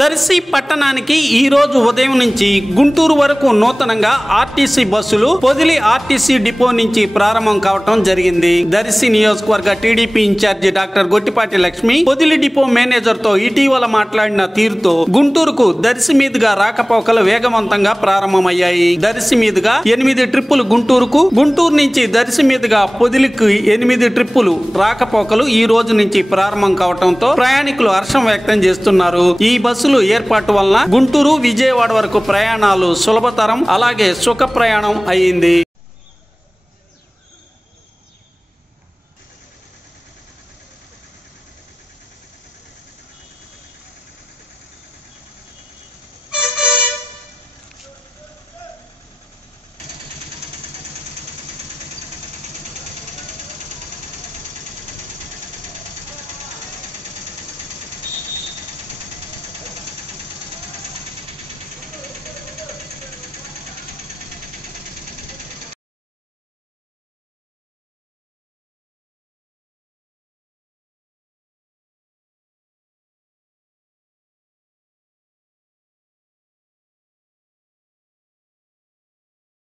దర్శి పట్టణానికి ఈ రోజు ఉదయం నుంచి గుంటూరు వరకు నూతనంగా ఆర్టీసీ బస్సులు పొదిలి ఆర్టీసీ డిపో నుంచి ప్రారంభం కావటం జరిగింది. దర్శి నియోజకవర్గ TDP incharge doctor Gottipati Lakshmi Podili depot manager తో ఇటీవల మాట్లాడిన తీరుతో గుంటూరుకు దర్శి మీదుగా రాకపోకలు వేగవంతంగా ప్రారంభమయ్యాయి. దర్శి మీదుగా 8 ట్రిప్పులు గుంటూరుకు, గుంటూరు నుంచి దర్శి మీదుగా పొదిలికి 8 ట్రిప్పులు రాకపోకలు ఈ రోజు నుంచి ప్రారంభం కావడంతో ప్రయాణికులు హర్షం వ్యక్తం చేస్తున్నారు. ఈ బస్సులు ఏర్పాటు వలన గుంటూరు, విజయవాడ వరకు ప్రయాణాలు సులభతరం, అలాగే సుఖ ప్రయాణం అయింది.